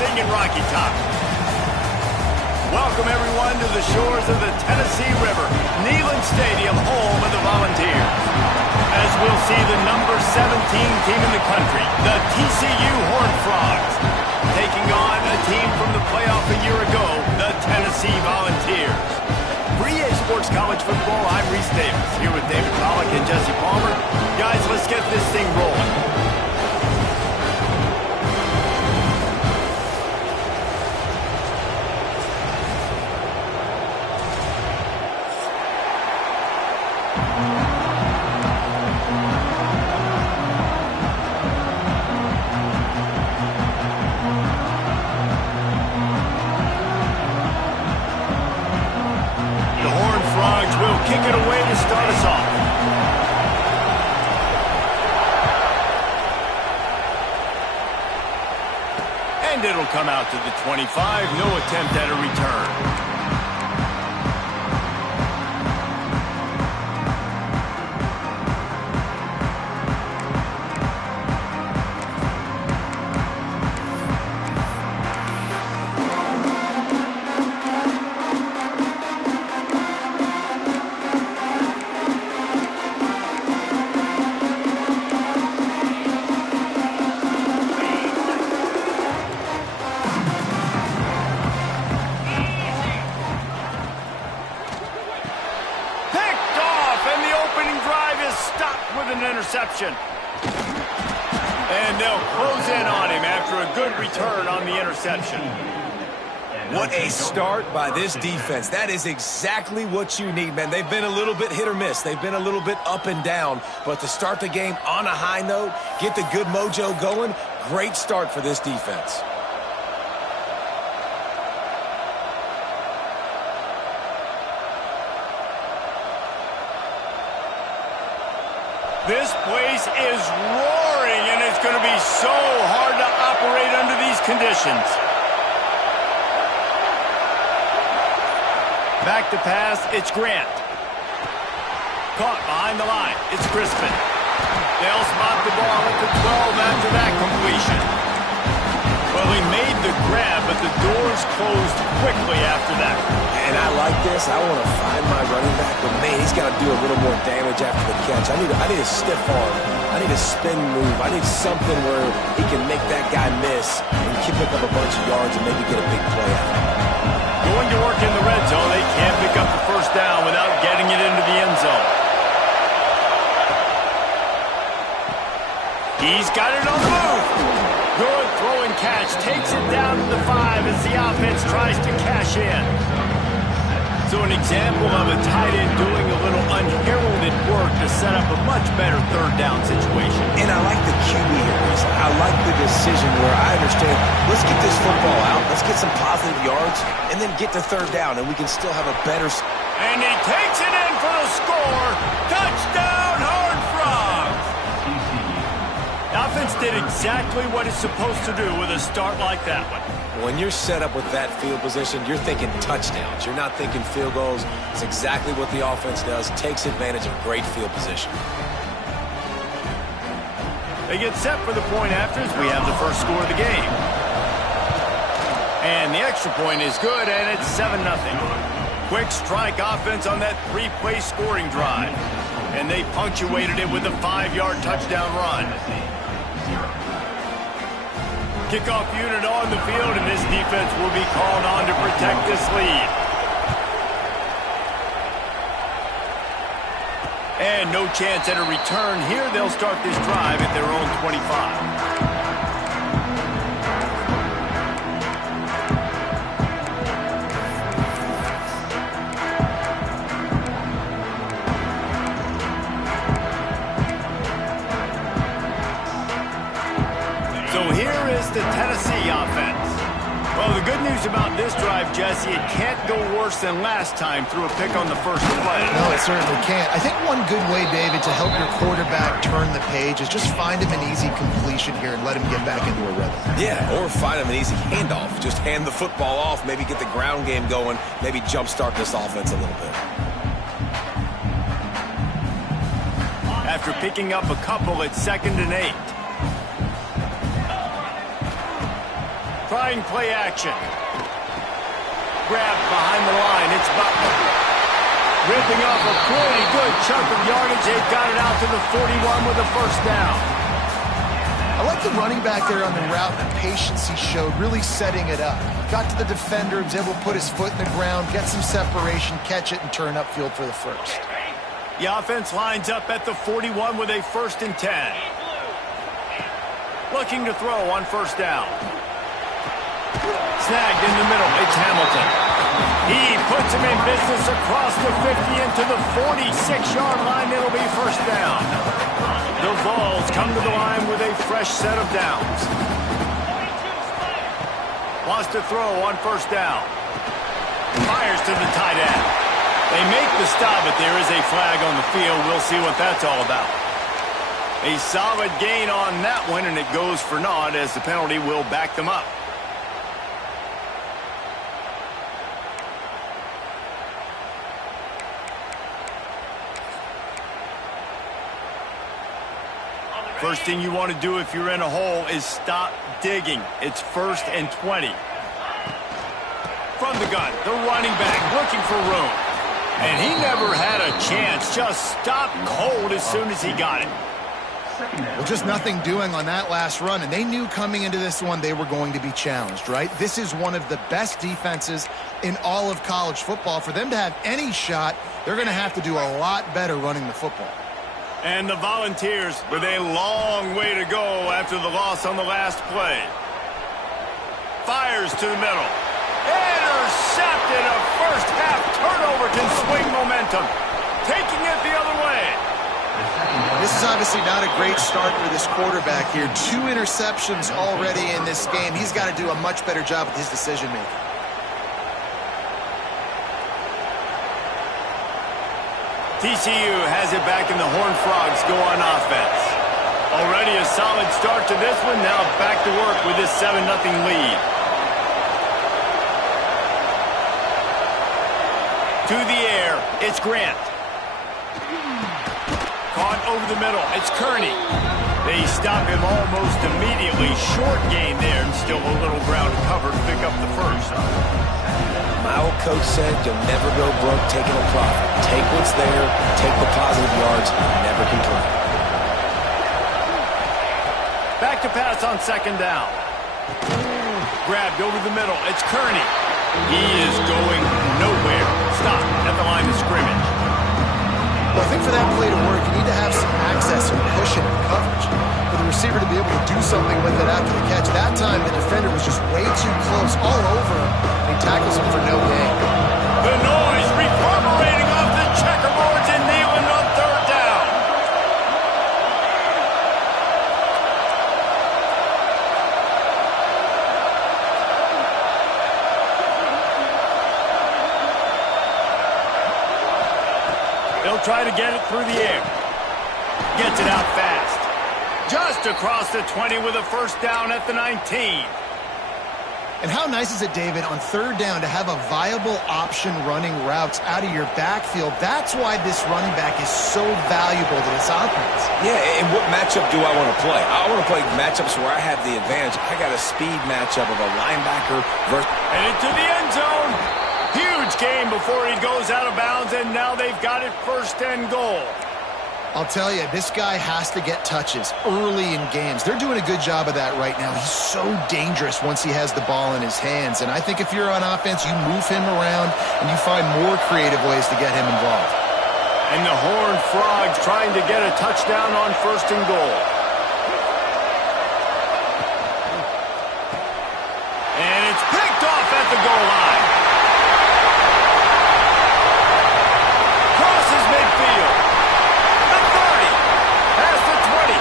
singing Rocky Top. Welcome, everyone, to the shores of the Tennessee River, Neyland Stadium, home of the Volunteers. As we'll see the number 17 team in the country, the TCU Horned Frogs, taking on a team from the playoff a year ago, the Tennessee Volunteers. For EA Sports College Football, I'm Reese Davis, here with David Pollack and Jesse Palmer. Guys, let's get this thing rolling. Kick it away to start us off. And it'll come out to the 25. No attempt at a return. Interception. And they'll close in on him after a good return on the interception. What a start by this defense. That is exactly what you need, man. They've been a little bit hit or miss. They've been a little bit up and down. But to start the game on a high note, get the good mojo going, great start for this defense. This place is roaring, and it's going to be so hard to operate under these conditions. Back to pass, it's Grant. Caught behind the line, it's Crispin. They'll spot the ball at the 12 after that completion. Well, he made the grab, but the doors closed quickly after that. And I like this. I want to find my running back, but man, he's got to do a little more damage after the catch. I need a stiff arm. I need a spin move. I need something where he can make that guy miss and pick up a bunch of yards and maybe get a big play out. Going to work in the red zone. They can't pick up the first down without getting it into the end zone. He's got it on the move. Good throw and catch. Takes it down to the 5 as the offense tries to cash in. So an example of a tight end doing a little unheralded work to set up a much better third down situation. And I like the QB here. I like the decision where I understand, let's get this football out, let's get some positive yards, and then get to third down, and we can still have a better... And he takes it in for the score. Touchdown, Horned Frogs! The offense did exactly what it's supposed to do with a start like that one. When you're set up with that field position, you're thinking touchdowns. You're not thinking field goals. It's exactly what the offense does. Takes advantage of great field position. They get set for the point after as we have the first score of the game. And the extra point is good, and it's 7-0. Quick strike offense on that 3-play scoring drive. And they punctuated it with a 5-yard touchdown run. Kickoff unit on the field, and this defense will be called on to protect this lead. And no chance at a return here. They'll start this drive at their own 25. The Tennessee offense. Well, the good news about this drive, Jesse, it can't go worse than last time through a pick on the first play. No, it certainly can't. I think one good way, David, to help your quarterback turn the page is just find him an easy completion here and let him get back into a rhythm. Yeah, or find him an easy handoff. Just hand the football off, maybe get the ground game going, maybe jumpstart this offense a little bit. After picking up a couple, it's 2nd and 8. Trying play action. Grabbed behind the line. It's Butler. Ripping off a pretty good chunk of yardage. They've got it out to the 41 with a first down. I like the running back there on the route and the patience he showed, really setting it up. Got to the defender, was able to put his foot in the ground, get some separation, catch it, and turn upfield for the first. The offense lines up at the 41 with a 1st and 10. Looking to throw on first down. Snagged in the middle. It's Hamilton. He puts him in business across the 50 into the 46-yard line. It'll be first down. The Vols come to the line with a fresh set of downs. Wants to throw on first down. Fires to the tight end. They make the stop, but there is a flag on the field. We'll see what that's all about. A solid gain on that one, and it goes for naught as the penalty will back them up. First thing you want to do if you're in a hole is stop digging. It's 1st and 20. From the gun, the running back looking for room. And he never had a chance. Just stopped cold as soon as he got it. Well, just nothing doing on that last run, and they knew coming into this one they were going to be challenged, right? This is one of the best defenses in all of college football. For them to have any shot, they're going to have to do a lot better running the football. And the Volunteers with a long way to go after the loss on the last play. Fires to the middle. Intercepted. A first half turnover can swing momentum. Taking it the other way. This is obviously not a great start for this quarterback here. 2 interceptions already in this game. He's got to do a much better job with his decision-making. TCU has it back, and the Horned Frogs go on offense. Already a solid start to this one. Now back to work with this 7-0 lead. To the air, it's Grant. Caught over the middle, it's Kearney. They stop him almost immediately. Short gain there, and still a little ground to cover to pick up the first. My old coach said you'll never go broke taking a profit. Take what's there, take the positive yards, and never complain. Back to pass on 2nd down. Grabbed over the middle. It's Kearney. He is going nowhere. Stop at the line of scrimmage. Well, I think for that play to work, you need to have some access and cushion and coverage. For the receiver to be able to do something with it after the catch. That time, the defender was just way too close, all over him. He tackles him for no gain. The noise reverberating off the checkerboards and Neyland on 3rd down. They'll try to get it through the air. Gets it out fast. Just across the 20 with a first down at the 19. And how nice is it, David, on 3rd down to have a viable option running routes out of your backfield? That's why this running back is so valuable to this offense. Yeah, and what matchup do I want to play? I want to play matchups where I have the advantage. I got a speed matchup of a linebacker versus... And into the end zone. Huge game before he goes out of bounds, and now they've got it 1st and goal. I'll tell you, this guy has to get touches early in games. They're doing a good job of that right now. He's so dangerous once he has the ball in his hands. And I think if you're on offense, you move him around and you find more creative ways to get him involved. And the Horned Frogs trying to get a touchdown on 1st and goal. And it's picked off at the goal line. Crosses midfield. The 30. Past the 20.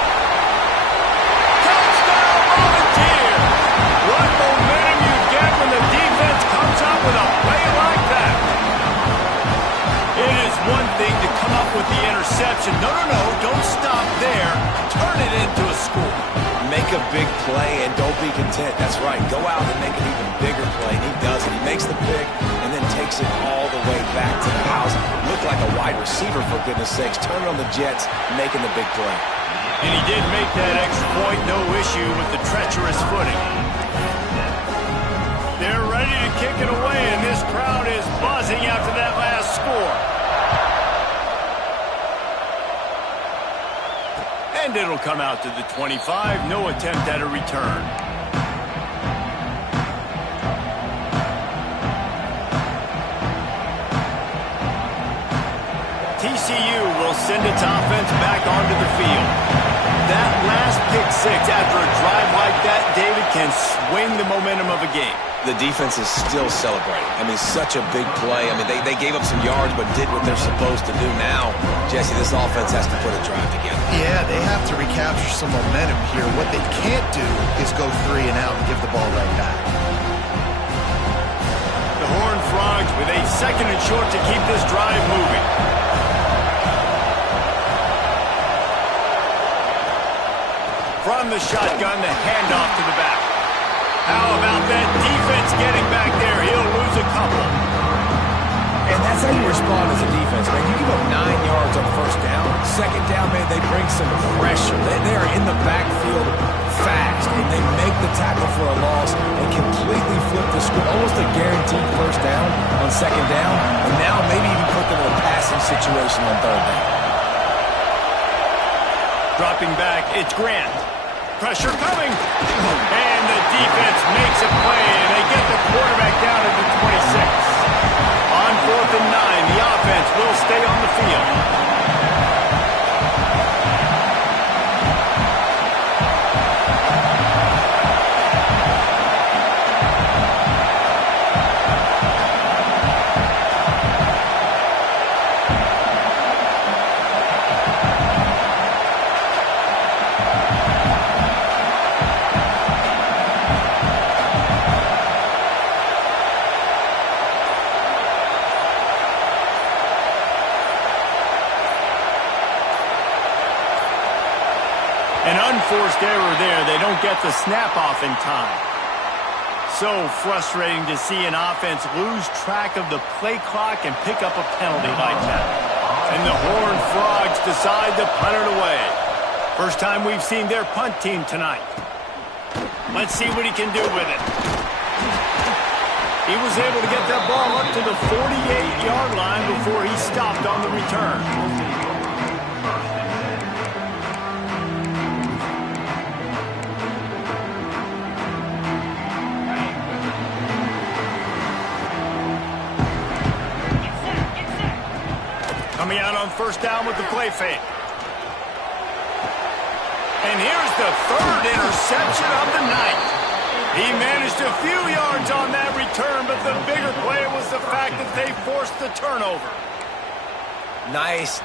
Touchdown Volunteers. What momentum you get when the defense comes out with a play like that. It is one thing to come up with the interception. No, don't stop there. Turn it into a score. Make a big play and don't be content. That's right. Go out and make an even bigger play. And he does it. He makes the pick and then takes it all the way back to the house. Looked like a wide receiver, for goodness sakes. Turn on the Jets, making the big play. And he did make that extra point. No issue with the treacherous footing. ready to kick it away, and this crowd is buzzing after that last score. And it'll come out to the 25. No attempt at a return. TCU will send its offense back onto the field. That last pick six after a drive like that, David, can swing the momentum of a game. The defense is still celebrating. I mean, such a big play. I mean, they gave up some yards but did what they're supposed to do. Now, Jesse, this offense has to put a drive together. Yeah, they have to recapture some momentum here. What they can't do is go 3 and out and give the ball right back. The Horned Frogs with a second and short to keep this drive moving. From the shotgun, the handoff to the back. How about that defense getting back there? He'll lose a couple. And that's how you respond as a defense, man. You give up 9 yards on first down. Second down, man, they bring some pressure. They are in the backfield fast, and they make the tackle for a loss and completely flip the script. Almost a guaranteed first down on second down, and now maybe even put them in a passing situation on third down. Dropping back, it's Grant. Pressure coming. And the defense makes a play, and they get the quarterback down at the 26. On 4th and 9, the offense will stay on the field. An unforced error there. They don't get the snap off in time. So frustrating to see an offense lose track of the play clock and pick up a penalty like that. And the Horned Frogs decide to punt it away. First time we've seen their punt team tonight. Let's see what he can do with it. He was able to get that ball up to the 48-yard line before he stopped on the return. Coming out on first down with the play fake. And here's the third interception of the night. He managed a few yards on that return, but the bigger play was the fact that they forced the turnover. Nice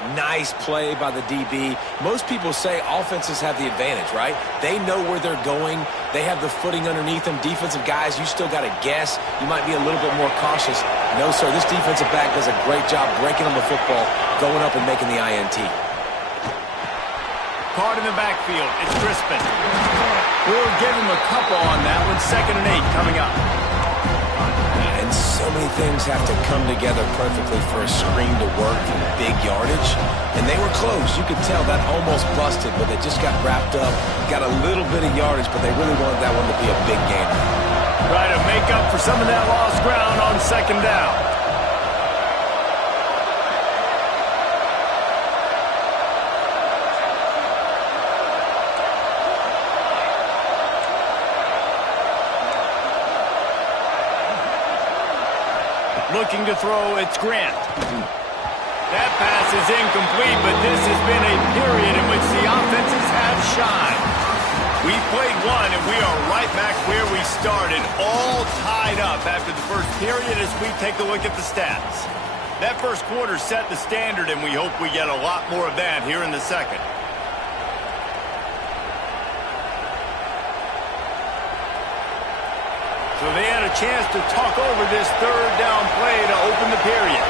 play by the DB. Most people say offenses have the advantage, right? They know where they're going. They have the footing underneath them. Defensive guys, you still got to guess. You might be a little bit more cautious. No, sir, this defensive back does a great job breaking on the football, going up and making the INT. Caught in the backfield. It's Crispin. We'll give him a couple on that one. 2nd and 8 coming up. And so many things have to come together perfectly for a screen to work from big yardage. And they were close. You could tell that almost busted, but they just got wrapped up, got a little bit of yardage, but they really wanted that one to be a big game. Try to make up for some of that lost ground on 2nd down. Looking to throw, it's Grant. That pass is incomplete, but this has been a period in which the offenses have shined. We've played one, and we are right back where we started, all tied up after the first period as we take a look at the stats. That first quarter set the standard, and we hope we get a lot more of that here in the second. So they had a chance to talk over this third down play to open the period.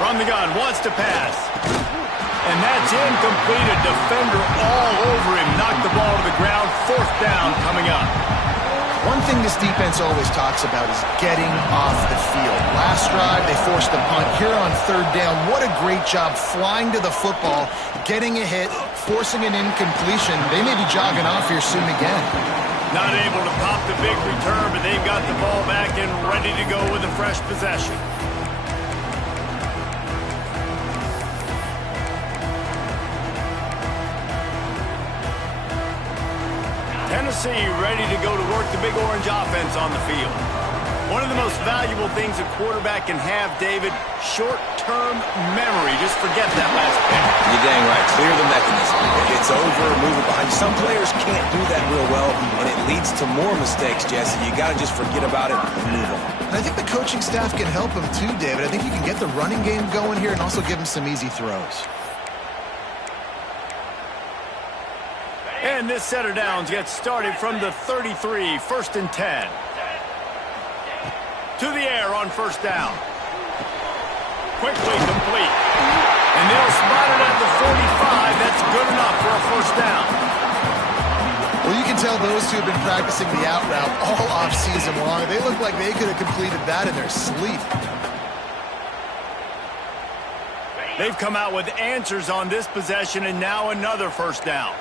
From the gun, wants to pass. And that's incomplete. A defender all over him. Knocked the ball to the ground. 4th down coming up. One thing thing this defense always talks about is getting off the field. Last drive, they forced a punt. Here on third down, what a great job flying to the football, getting a hit, forcing an incompletion. They may be jogging off here soon again. Not able to pop the big return, but they've got the ball back and ready to go with a fresh possession. Tennessee ready to go to work the big orange offense on the field. One of the most valuable things a quarterback can have, David, short-term memory. Just forget that last pick. You're dang right. Clear the mechanism. It's over, move it behind you. Some players can't do that real well, and it leads to more mistakes, Jesse. You got to just forget about it and move on. I think the coaching staff can help him too, David. I think you can get the running game going here and also give him some easy throws. And this set of downs gets started from the 33, 1st and 10. To the air on first down. Quickly complete. And they'll spot it at the 45. That's good enough for a first down. Well, you can tell those two have been practicing the out route all offseason long. They look like they could have completed that in their sleep. They've come out with answers on this possession, and now another first down.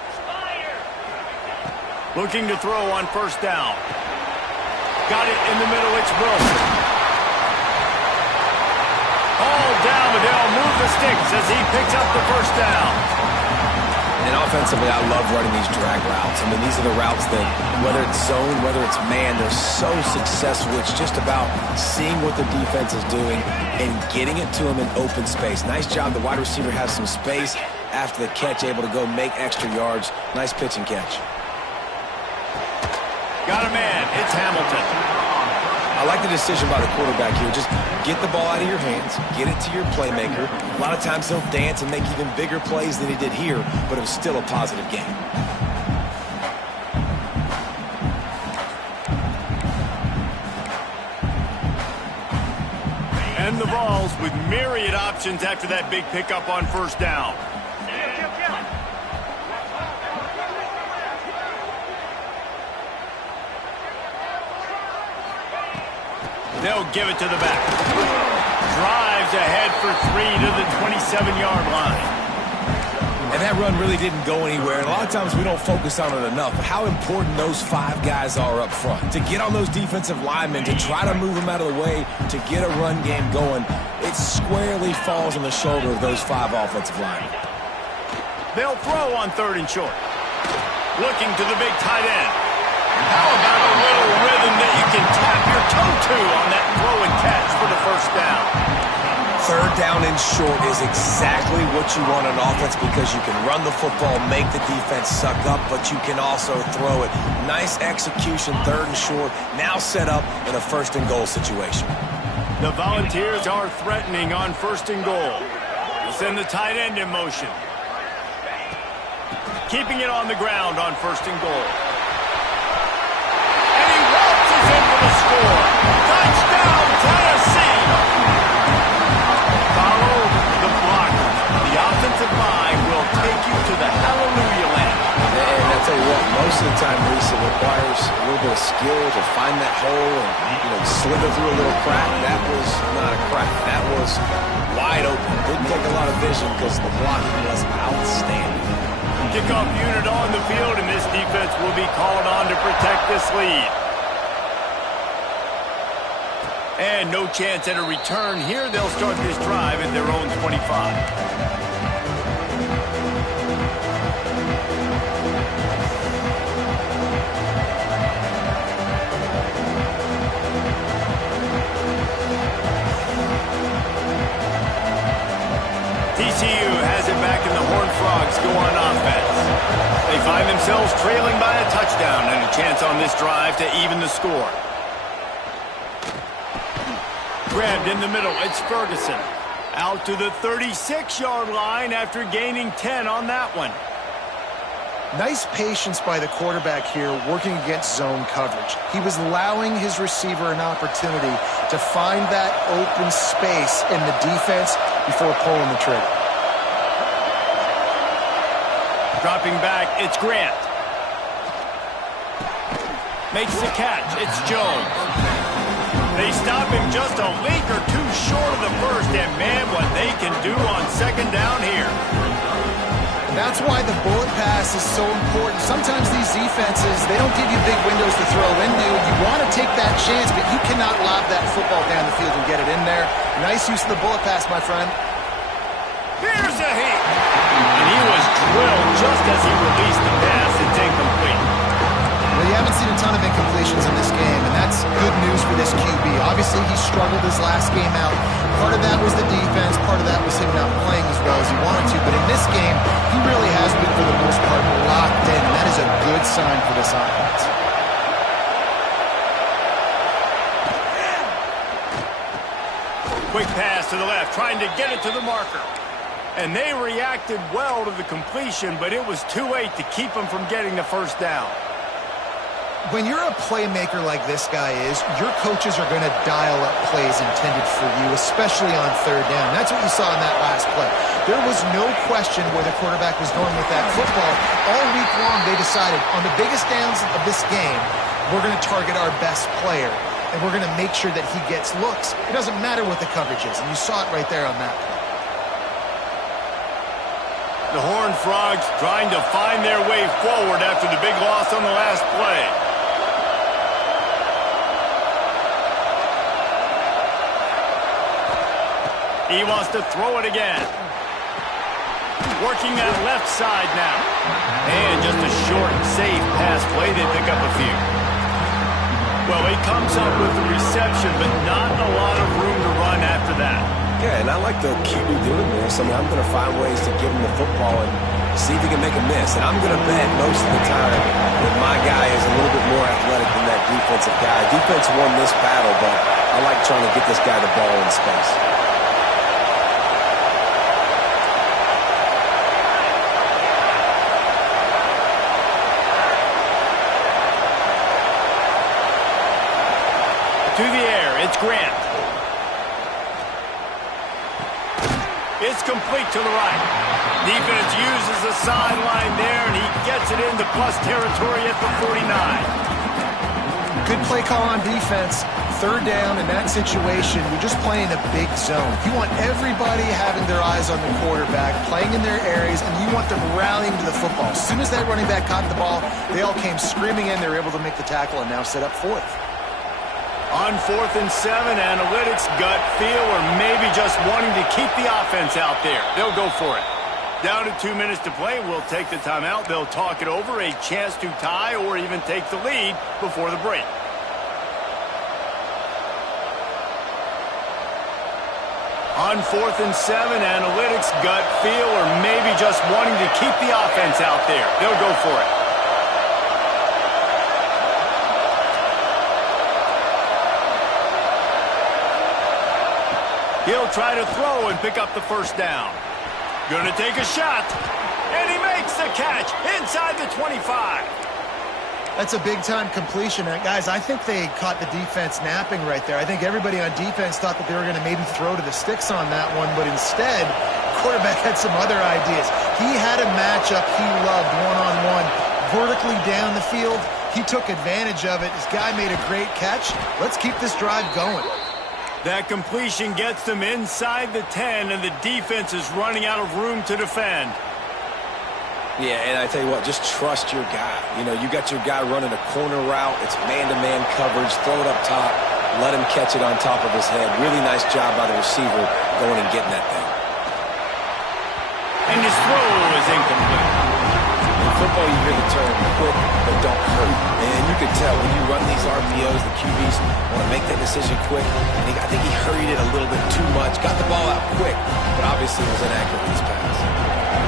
Looking to throw on first down. Got it in the middle. It's Wilson. All down, but they'll move the sticks as he picks up the first down. And offensively, I love running these drag routes. I mean, these are the routes that, whether it's zone, whether it's man, they're so successful. It's just about seeing what the defense is doing and getting it to them in open space. Nice job. The wide receiver has some space after the catch, able to go make extra yards. Nice pitch and catch. Got a man. It's Hamilton. I like the decision by the quarterback here. Just get the ball out of your hands, get it to your playmaker. A lot of times he'll dance and make even bigger plays than he did here, but it was still a positive game. And the Vols with myriad options after that big pickup on first down. They'll give it to the back. Drives ahead for 3 to the 27-yard line. And that run really didn't go anywhere. And a lot of times we don't focus on it enough. But how important those 5 guys are up front. To get on those defensive linemen, to try to move them out of the way, to get a run game going, it squarely falls on the shoulder of those 5 offensive linemen. They'll throw on 3rd and short. Looking to the big tight end. How about a little rhythm that you can tap your toe to on that throw and catch for the first down? 3rd down and short is exactly what you want on offense because you can run the football, make the defense suck up, but you can also throw it. Nice execution, 3rd and short, now set up in a 1st and goal situation. The Volunteers are threatening on 1st and goal. We'll send the tight end in motion. Keeping it on the ground on 1st and goal. Score. Touchdown, Tennessee! Follow the block. The offensive line will take you to the hallelujah land. And I'll tell you what, most of the time, Reese, it requires a little bit of skill to find that hole and, slither through a little crack. That was not a crack. That was wide open. Didn't take a lot of vision because the blocking was outstanding. Kickoff unit on the field, and this defense will be called on to protect this lead. And no chance at a return here. They'll start this drive at their own 25. TCU has it back, and the Horned Frogs go on offense. They find themselves trailing by a touchdown and a chance on this drive to even the score. Grabbed in the middle, it's Ferguson. Out to the 36-yard line after gaining 10 on that one. Nice patience by the quarterback here working against zone coverage. He was allowing his receiver an opportunity to find that open space in the defense before pulling the trigger. Dropping back, it's Grant. makes the catch. It's Jones. They stop him just a league or two short of the first, and man, what they can do on second down here. That's why the bullet pass is so important. Sometimes these defenses, they don't give you big windows to throw into. You want to take that chance, but you cannot lob that football down the field and get it in there. Nice use of the bullet pass, my friend. Here's a hit. And he was drilled just as he released the pass. It's incomplete. Well, you haven't seen a ton of incompletions in this game, and that's good news for this QB. Obviously, he struggled his last game out. Part of that was the defense. Part of that was him not playing as well as he wanted to. But in this game, he really has been, for the most part, locked in, and that is a good sign for this offense. Quick pass to the left, trying to get it to the marker. And they reacted well to the completion, but it was too late to keep him from getting the first down. When you're a playmaker like this guy is, your coaches are going to dial up plays intended for you, especially on third down. That's what you saw in that last play. There was no question where the quarterback was going with that football. All week long, they decided on the biggest downs of this game, we're going to target our best player, and we're going to make sure that he gets looks. It doesn't matter what the coverage is, and you saw it right there on that play. The Horned Frogs trying to find their way forward after the big loss on the last play. He wants to throw it again. Working that left side now. And just a short, safe pass play. They pick up a few. Well, he comes up with the reception, but not a lot of room to run after that. Yeah, and I like the QB doing this. I mean, I'm going to find ways to give him the football and see if he can make a miss. And I'm going to bet most of the time that my guy is a little bit more athletic than that defensive guy. Defense won this battle, but I like trying to get this guy the ball in space. To the air, it's Grant. It's complete to the right. Defense uses the sideline there, and he gets it into plus territory at the 49. Good play call on defense. Third down in that situation, you're just playing a big zone. You want everybody having their eyes on the quarterback, playing in their areas, and you want them rallying to the football. As soon as that running back caught the ball, they all came screaming in. They were able to make the tackle and now set up fourth. On 4th and 7, analytics, gut feel, or maybe just wanting to keep the offense out there. They'll go for it. Down to 2 minutes to play. We'll take the timeout. They'll talk it over, a chance to tie or even take the lead before the break. On 4th and 7, analytics, gut feel, or maybe just wanting to keep the offense out there. They'll go for it. He'll try to throw and pick up the first down. Gonna take a shot. And he makes the catch inside the 25. That's a big-time completion. Guys, I think they caught the defense napping right there. I think everybody on defense thought that they were going to maybe throw to the sticks on that one, but instead, quarterback had some other ideas. He had a matchup he loved one-on-one, vertically down the field. He took advantage of it. This guy made a great catch. Let's keep this drive going. That completion gets them inside the 10, and the defense is running out of room to defend. Yeah, and I tell you what, just trust your guy. You know, you got your guy running a corner route. It's man-to-man coverage. Throw it up top. Let him catch it on top of his head. Really nice job by the receiver going and getting that thing. And his throw is incomplete. In football, you hear the term, quick but don't hurt. And you can tell when you run these RPOs, the QBs want to make that decision quick. And I think he hurried it a little bit too much. Got the ball out quick, but obviously was inaccurate in his pass.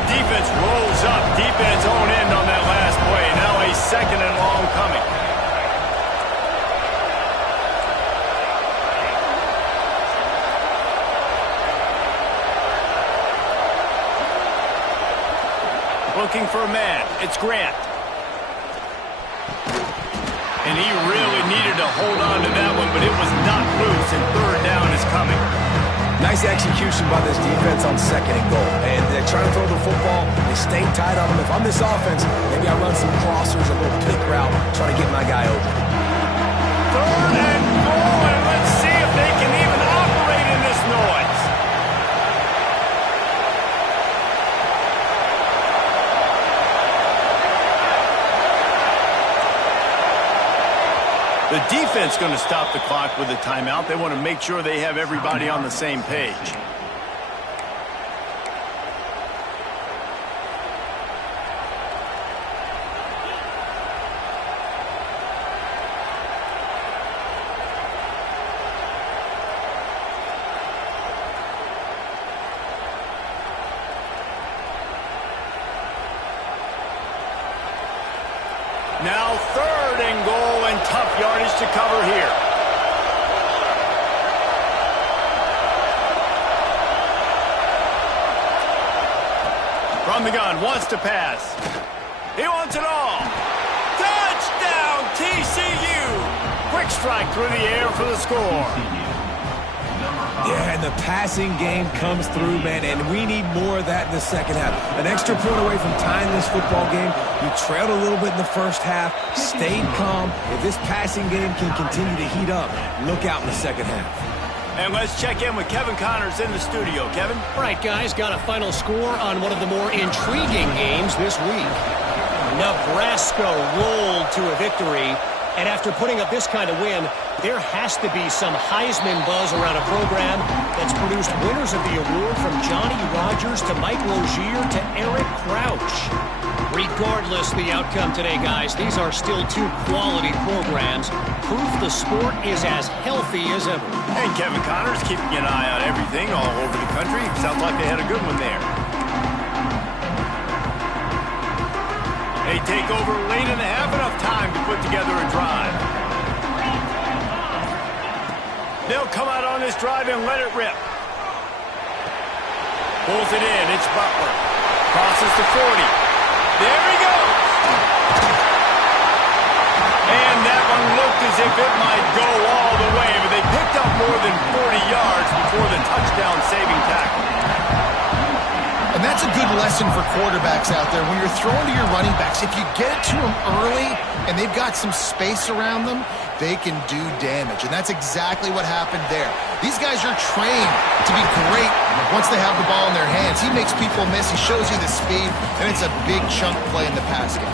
Defense rolls up deep in its own end on that last play. Now a second and long coming. Looking for a man. It's Grant. And he really needed to hold on to that one, but it was not loose, and third down is coming. Nice execution by this defense on second and goal. And they're trying to throw the football. They stay tight on them. If I'm this offense, maybe I run some crossers, a little pick route, trying to get my guy open. The defense going to stop the clock with a timeout. They want to make sure they have everybody on the same page. Now 3rd and goal, and tough yardage to cover here. From the gun, wants to pass. He wants it all. Touchdown, TCU! Quick strike through the air for the score. Yeah, and the passing game comes through, man, and we need more of that in the second half. An extra point away from tying this football game. You trailed a little bit in the first half, stayed calm. If this passing game can continue to heat up, look out in the second half. And let's check in with Kevin Connors in the studio. Kevin? All right, guys, got a final score on one of the more intriguing games this week. Nebraska rolled to a victory, and after putting up this kind of win, there has to be some Heisman buzz around a program that's produced winners of the award from Johnny Rodgers to Mike Rozier to Eric Crouch. Regardless the outcome today, guys, these are still two quality programs. Proof the sport is as healthy as ever. And Kevin Connors keeping an eye on everything all over the country. Sounds like they had a good one there. They take over late in the half, enough time to put together a drive. They'll come out on this drive and let it rip. Pulls it in. It's Butler. Crosses to 40. There he goes. And that one looked as if it might go all the way, but they picked up more than 40 yards before the touchdown-saving tackle. And that's a good lesson for quarterbacks out there. When you're throwing to your running backs, if you get it to them early and they've got some space around them, they can do damage. And that's exactly what happened there. These guys are trained to be great once they have the ball in their hands. He makes people miss. He shows you the speed, and it's a big chunk play in the pass game.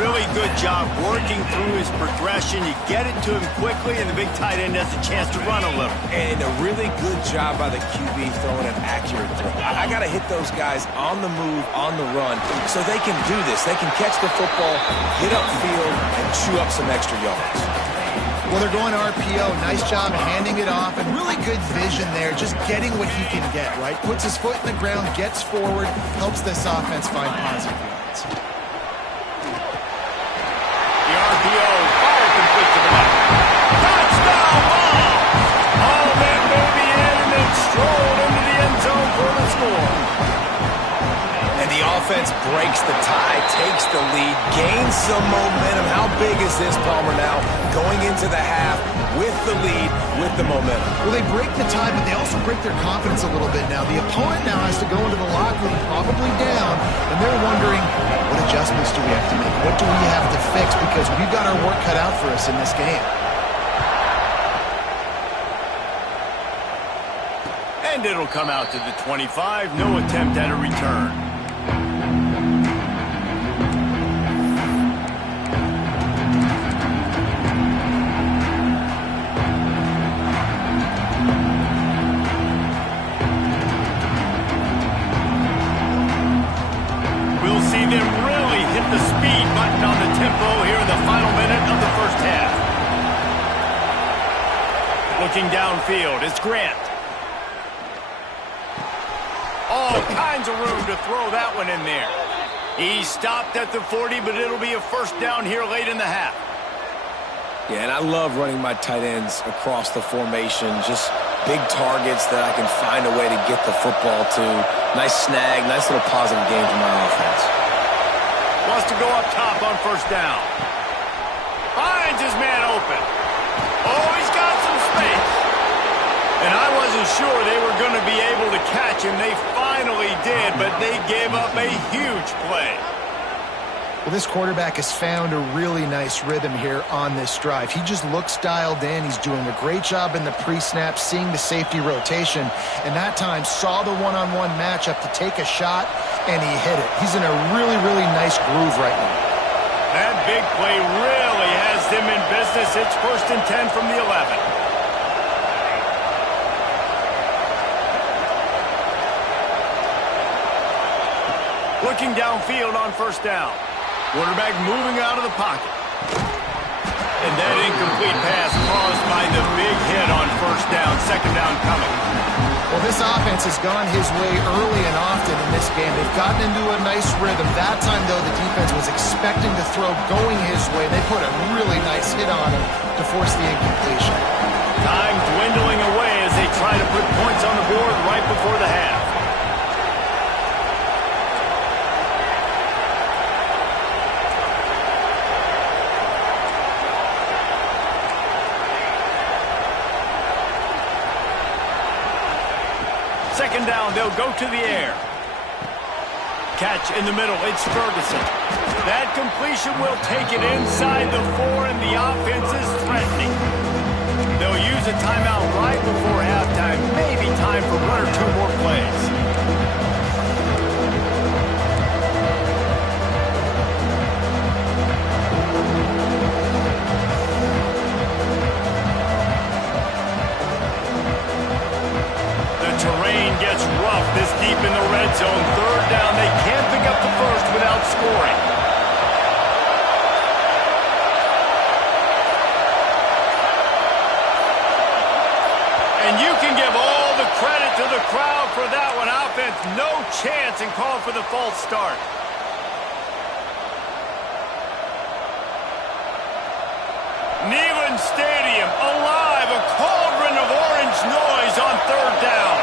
Really good job working through his progression. You get it to him quickly, and the big tight end has a chance to run a little. And a really good job by the QB throwing an accurate throw. I got to hit those guys on the move, on the run, so they can do this. They can catch the football, get upfield, and chew up some extra yards. Well, they're going RPO. Nice job handing it off, and really good vision there, just getting what he can get, right? Puts his foot in the ground, gets forward, helps this offense find positive yards. The RPO, fire complete to the left. Touchdown ball! All that baby in and then strolled into the end zone for the score. And the offense breaks the tie, takes the lead, gains some momentum. How big is this, Palmer, now? Going into the half with the lead, with the momentum. Well, they break the tie, but they also break their confidence a little bit now. The opponent now has to go into the locker room probably down, and they're wondering, what adjustments do we have to make? What do we have to fix? Because we've got our work cut out for us in this game. And it'll come out to the 25. No attempt at a return. The speed button on the tempo here in the final minute of the first half. Looking downfield, it's Grant. All kinds of room to throw that one in there. He stopped at the 40, but it'll be a first down here late in the half. Yeah, and I love running my tight ends across the formation. Just big targets that I can find a way to get the football to. Nice snag, nice little positive game for my offense. Wants to go up top on first down. Finds his man open. Oh, he's got some space. And I wasn't sure they were going to be able to catch him. They finally did, but they gave up a huge play. Well, this quarterback has found a really nice rhythm here on this drive. He just looks dialed in. He's doing a great job in the pre-snap, seeing the safety rotation, and that time saw the one-on-one matchup to take a shot, and he hit it. He's in a really, really nice groove right now. That big play really has them in business. It's 1st and 10 from the 11. Looking downfield on 1st down. Quarterback moving out of the pocket. And that incomplete pass caused by the big hit on 1st down. 2nd down coming. Well, this offense has gone his way early and often in this game. They've gotten into a nice rhythm. That time, though, the defense was expecting to throw going his way. They put a really nice hit on him to force the incompletion. Time dwindling away as they try to put points on the board right before the half. Second down, they'll go to the air. Catch in the middle, it's Ferguson. That completion will take it inside the 4, and the offense is threatening. They'll use a timeout right before halftime. Maybe time for 1 or 2 more plays. Terrain gets rough this deep in the red zone. 3rd down, they can't pick up the first without scoring. And you can give all the credit to the crowd for that one. Offense, no chance, and call for the false start. Neyland Stadium alive, a cauldron of orange noise on 3rd down.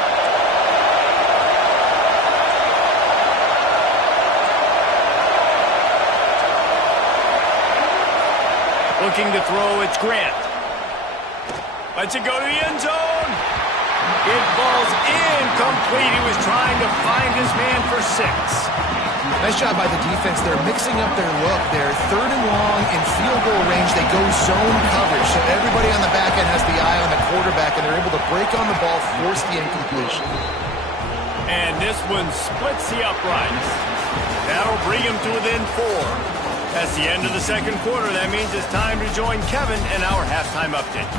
Looking to throw, it's Grant. Lets it go to the end zone. It falls incomplete. He was trying to find his man for 6. Nice job by the defense. They're mixing up their look. They're 3rd and long in field goal range. They go zone coverage. So everybody on the back end has the eye on the quarterback, and they're able to break on the ball, force the incompletion. And this one splits the uprights. That'll bring him to within 4. That's the end of the 2nd quarter. That means it's time to join Kevin in our halftime update.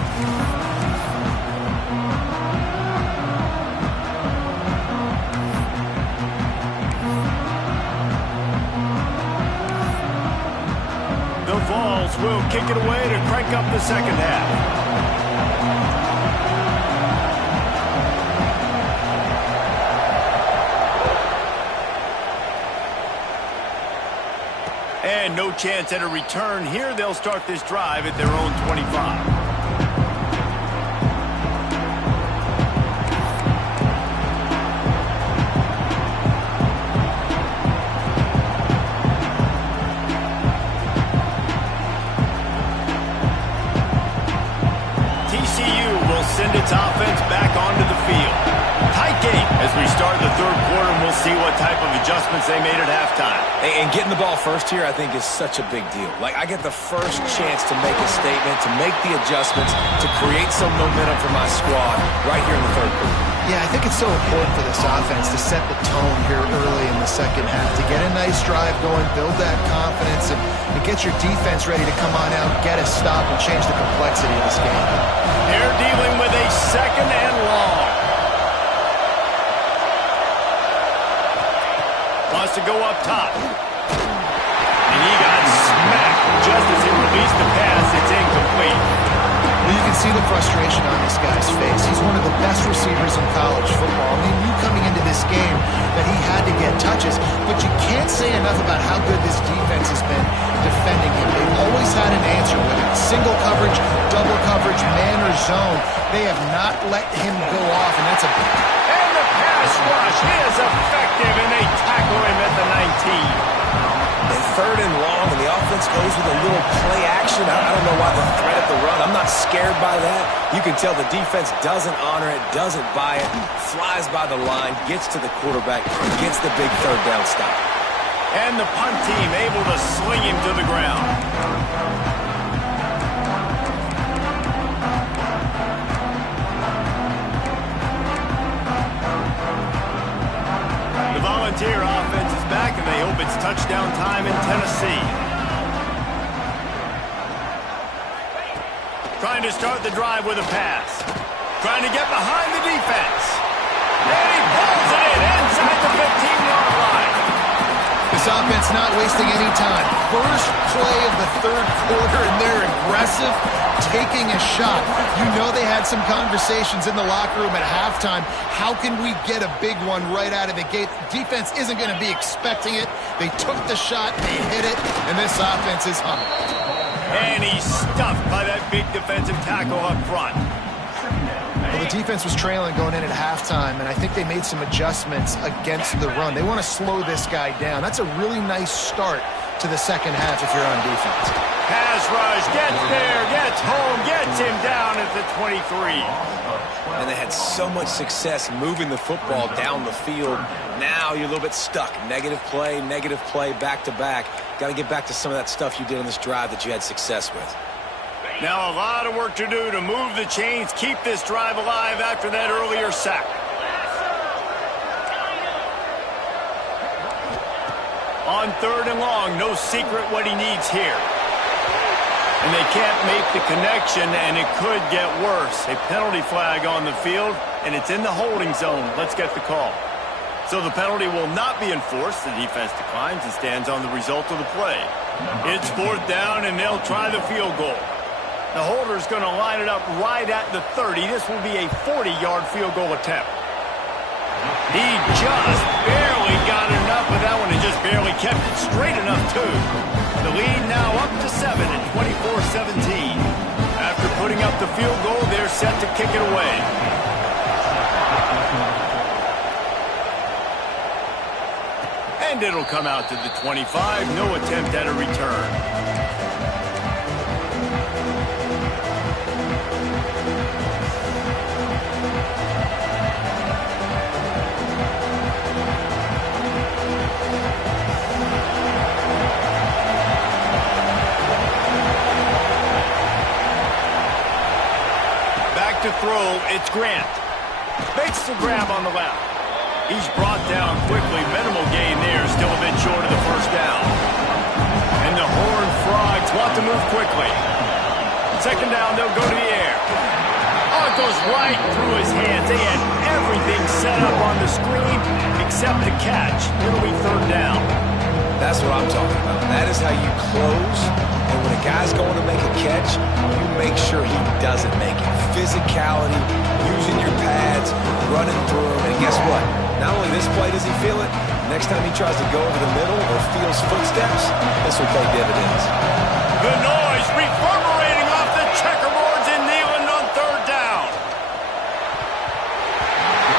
The Vols will kick it away to crank up the 2nd half. And no chance at a return here. They'll start this drive at their own 25. Send its offense back onto the field. Tight game as we start the 3rd quarter, and we'll see what type of adjustments they made at halftime. And getting the ball first here, I think, is such a big deal. Like, I get the first chance to make a statement, to make the adjustments, to create some momentum for my squad right here in the 3rd quarter. Yeah, I think it's so important for this offense to set the tone here early in the 2nd half, to get a nice drive going, build that confidence, and get your defense ready to come on out, get a stop, and change the complexity of this game. They're dealing with a 2nd and long. Wants to go up top. And he got smacked just as he released the pass. It's incomplete. Well, you can see the frustration on this guy's face. He's one of the best receivers in college football. I mean, knew coming into this game that he had to get touches, but you can't say enough about how good this defense has been defending him. They've always had an answer, whether it's single coverage, double coverage, man or zone. They have not let him go off, and that's a big... And the pass rush is effective, and they tackle him at the 19. And 3rd and long, and the offense goes with a little play action. I don't know why the threat at the run. I'm not scared by that. You can tell the defense doesn't honor it, doesn't buy it, flies by the line, gets to the quarterback, gets the big 3rd down stop. And the punt team able to sling him to the ground. The Volunteer offense is back, and they hope it's touchdown time in Tennessee. Trying to start the drive with a pass. Trying to get behind the defense. And he pulls it in inside the 15-yard line. This offense not wasting any time. First play of the third quarter, and they're aggressive, taking a shot. You know they had some conversations in the locker room at halftime. How can we get a big one right out of the gate? Defense isn't going to be expecting it. They took the shot, they hit it, and this offense is humming. And he's stuffed by that big defensive tackle up front. Well, the defense was trailing going in at halftime, and I think they made some adjustments against the run. They want to slow this guy down. That's a really nice start to the second half if you're on defense. Pass rush, gets there, gets home, gets him down at the 23. And they had so much success moving the football down the field. Now you're a little bit stuck. Negative play, back to back. Got to get back to some of that stuff you did on this drive that you had success with. Now a lot of work to do to move the chains, keep this drive alive after that earlier sack. On 3rd and long, no secret what he needs here. And they can't make the connection, and it could get worse. A penalty flag on the field, and it's in the holding zone. Let's get the call. So the penalty will not be enforced. The defense declines and stands on the result of the play. It's 4th down, and they'll try the field goal. The holder's going to line it up right at the 30. This will be a 40-yard field goal attempt. He just barely got enough with that one and just barely kept it straight enough, too. The lead now up to 7 at 24-17. After putting up the field goal, they're set to kick it away. And it'll come out to the 25. No attempt at a return. To throw, it's Grant. Makes the grab on the left. He's brought down quickly. Minimal gain there, still a bit short of the first down. And the Horned Frogs want to move quickly. 2nd down, they'll go to the air. Oh, it goes right through his hands. They had everything set up on the screen except the catch. It'll be 3rd down. That's what I'm talking about. That is how you close. And when a guy's going to make a catch, you make sure he doesn't make it. Physicality, using your pads, running through them. And guess what? Not only this play does he feel it, next time he tries to go over the middle or feels footsteps, this will pay dividends. The noise reverberating off the checkerboards in Neyland on 3rd down.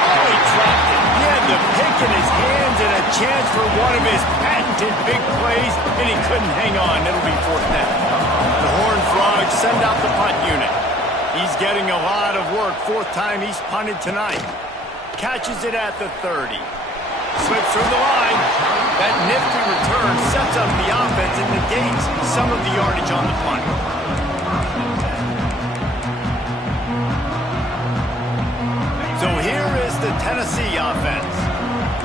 Oh, he dropped it. He had the pick in his hands and a chance for one of his patented big plays, and he couldn't hang on. It'll be 4th down. The Horned Frogs send out the punt unit. He's getting a lot of work. 4th time he's punted tonight. Catches it at the 30. Slips through the line. That nifty return sets up the offense and negates some of the yardage on the punt. So here is the Tennessee offense.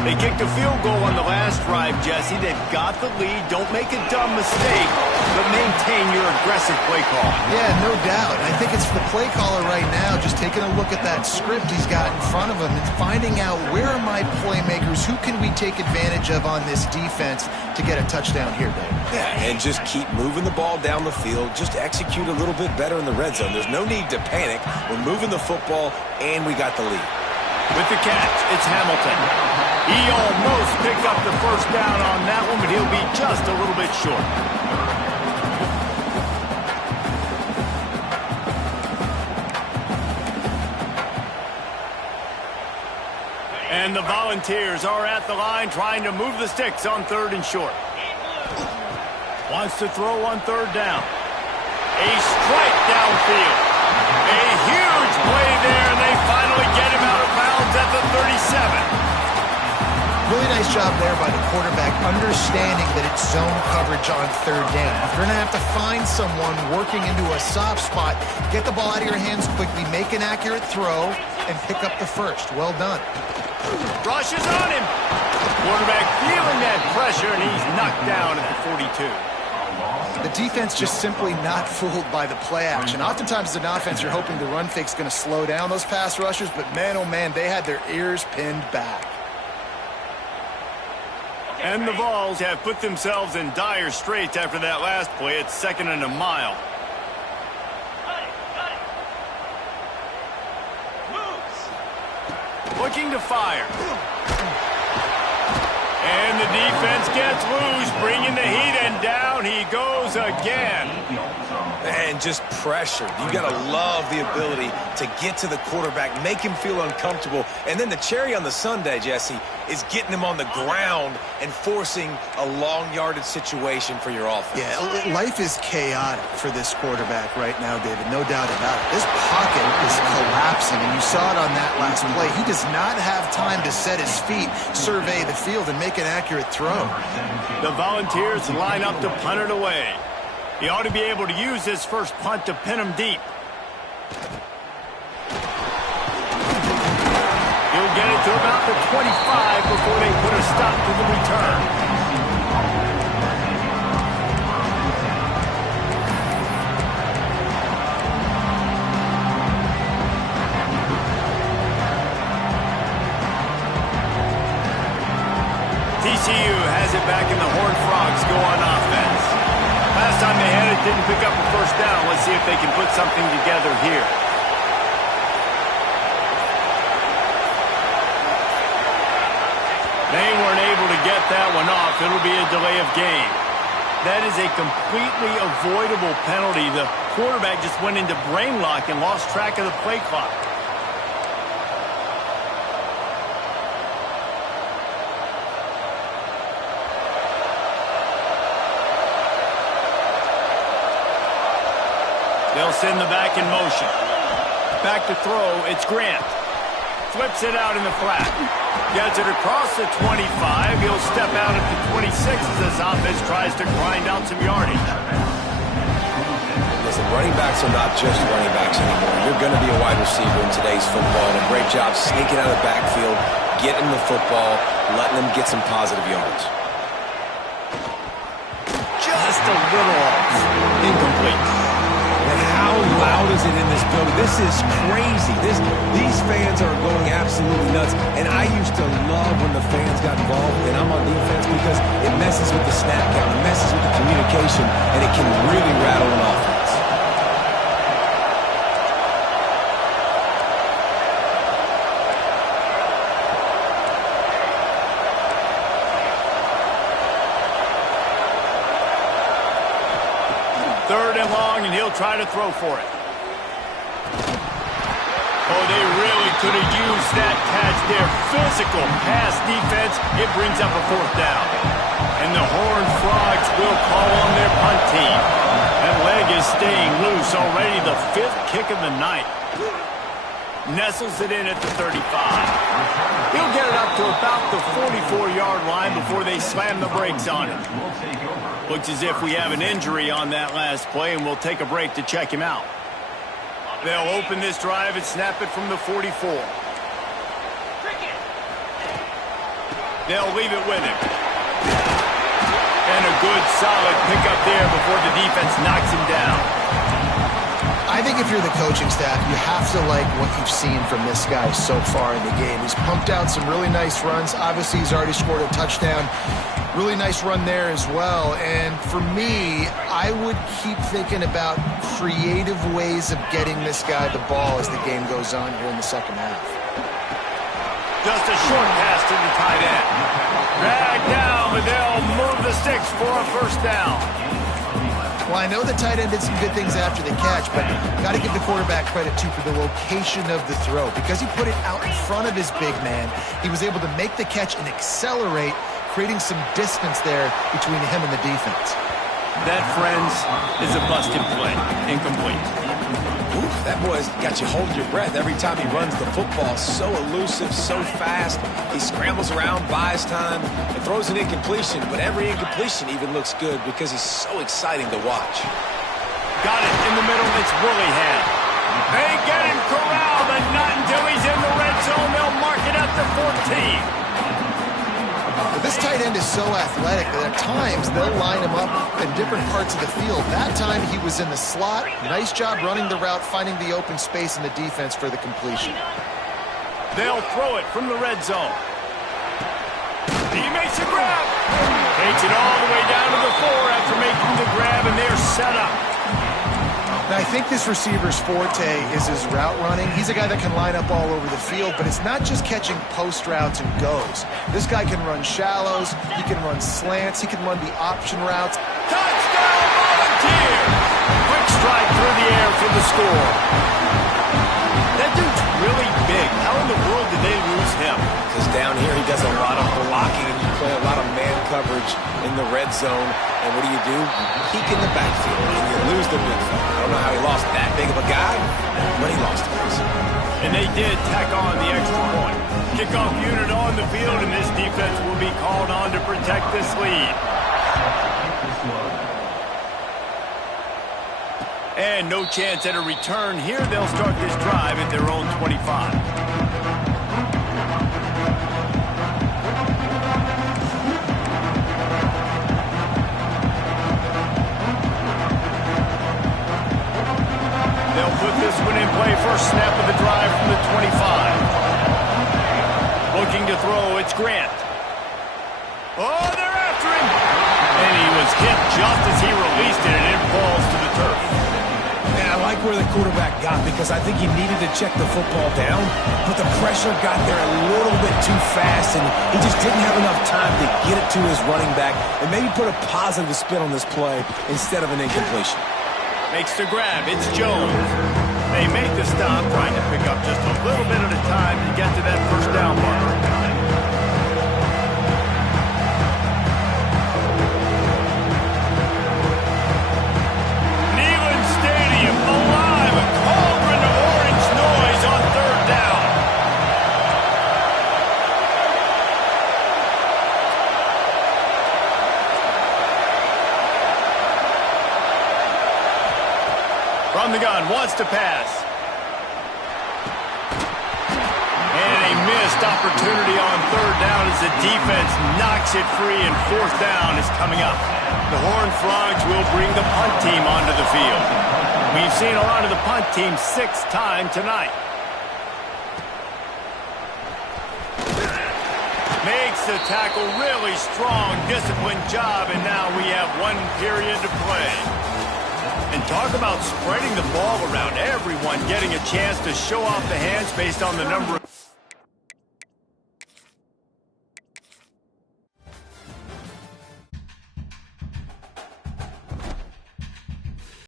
They kicked a field goal on the last drive, Jesse. They've got the lead. Don't make a dumb mistake, but maintain your aggressive play call. Yeah, no doubt. I think it's the play caller right now just taking a look at that script he's got in front of him and finding out where are my playmakers, who can we take advantage of on this defense to get a touchdown here, Dave. Yeah, and just keep moving the ball down the field. Just execute a little bit better in the red zone. There's no need to panic. We're moving the football, and we got the lead. With the catch, it's Hamilton. He almost picked up the 1st down on that one, but he'll be just a little bit short. And the Volunteers are at the line trying to move the sticks on 3rd and short. Wants to throw on 3rd down. A strike downfield. A huge play there, and they finally get him out of bounds at the 37. Really nice job there by the quarterback, understanding that it's zone coverage on 3rd down. If you're going to have to find someone working into a soft spot, get the ball out of your hands quickly, make an accurate throw, and pick up the 1st. Well done. Rush is on him. Quarterback feeling that pressure, and he's knocked down at the 42. The defense just simply not fooled by the play action. Oftentimes as an offense, you're hoping the run fake's going to slow down those pass rushers, but man, oh man, they had their ears pinned back. And the Vols have put themselves in dire straits after that last play. It's 2nd and a mile. Looking to fire. And the defense gets loose, bringing the heat, and down he goes again. And just pressure. You got to love the ability to get to the quarterback, make him feel uncomfortable. And then the cherry on the sundae, Jesse, is getting him on the ground and forcing a long yardage situation for your offense. Yeah, life is chaotic for this quarterback right now, David. No doubt about it. This pocket is collapsing, and you saw it on that last play. He does not have time to set his feet, survey the field, and make an accurate throw. The Volunteers line up to punt it away. He ought to be able to use his first punt to pin him deep. He'll get it to about the 25 before they put a stop to the return. TCU has it back and the Horned Frogs go on offense. Last time they had it, didn't pick up a first down. Let's see if they can put something together here. They weren't able to get that one off. It'll be a delay of game. That is a completely avoidable penalty. The quarterback just went into brain lock and lost track of the play clock. They'll send the back in motion. Back to throw, it's Grant. Flips it out in the flat. Gets it across the 25. He'll step out at the 26 as this offense tries to grind out some yardage. Listen, running backs are not just running backs anymore. You're going to be a wide receiver in today's football, and a great job sneaking out of the backfield, getting the football, letting them get some positive yards. Just a little off. Incomplete. And how loud is it in this building? This is crazy. These fans are going absolutely nuts. And I used to love when the fans got involved, and I'm on defense, because it messes with the snap count, it messes with the communication, and it can really rattle an offense. Third and long, and he'll try to throw for it. Oh, they really could have used that catch there. Physical pass defense. It brings up a fourth down. And the Horned Frogs will call on their punt team. That leg is staying loose already. The 5th kick of the night. Nestles it in at the 35. He'll get it up to about the 44-yard line before they slam the brakes on him. Looks as if we have an injury on that last play, and we'll take a break to check him out. They'll open this drive and snap it from the 44. They'll leave it with him. And a good, solid pickup there before the defense knocks him down. I think if you're the coaching staff, you have to like what you've seen from this guy so far in the game. He's pumped out some really nice runs. Obviously, he's already scored a touchdown. Really nice run there as well. And for me, I would keep thinking about creative ways of getting this guy the ball as the game goes on here in the second half. Just a short pass to the tight end. Dragged down, but they'll move the sticks for a first down. Well, I know the tight end did some good things after the catch, but got to give the quarterback credit, too, for the location of the throw. Because he put it out in front of his big man, he was able to make the catch and accelerate, creating some distance there between him and the defense. That, friends, is a busted play. Incomplete. Oof, that boy's got you holding your breath every time he runs the football. So elusive, so fast. He scrambles around, buys time, and throws an incompletion. But every incompletion even looks good because he's so exciting to watch. Got it in the middle. It's Willingham. They get him corralled, but not until he's in the red zone. They'll mark it at the 14. This tight end is so athletic that at times they'll line him up in different parts of the field. That time he was in the slot. Nice job running the route, finding the open space in the defense for the completion. They'll throw it from the red zone. He makes a grab. Takes it all the way down to the 4 after making the grab, and they're set up. Now, I think this receiver's forte is his route running. He's a guy that can line up all over the field, but it's not just catching post routes and goes. This guy can run shallows, he can run slants, he can run the option routes. Touchdown, Volunteer! Quick strike through the air for the score. That dude's really big. How in the world did they lose him? Because down here he does a lot of blocking, and you play a lot of man coverage in the red zone. And what do? Peek in the backfield, and you lose the big fella. I don't know how he lost that big of a guy, but he lost it. And they did tack on the extra point. Kickoff unit on the field, and this defense will be called on to protect this lead. And no chance at a return here. They'll start this drive at their own 25. They'll put this one in play. First snap of the drive from the 25. Looking to throw, it's Grant. Oh, they're after him. And he was hit just as he released it, and it falls to the turf. I like where the quarterback got, because I think he needed to check the football down, but the pressure got there a little bit too fast, and he just didn't have enough time to get it to his running back and maybe put a positive spin on this play instead of an incompletion. Makes the grab. It's Jones. They make the stop, trying to pick up just a little bit at a time to get to that first down marker. From the gun, wants to pass. And a missed opportunity on third down as the defense knocks it free, and fourth down is coming up. The Horned Frogs will bring the punt team onto the field. We've seen a lot of the punt team 6th time tonight. Makes the tackle, really strong, disciplined job, and now we have 1 period to play. And talk about spreading the ball around, everyone getting a chance to show off the hands based on the number of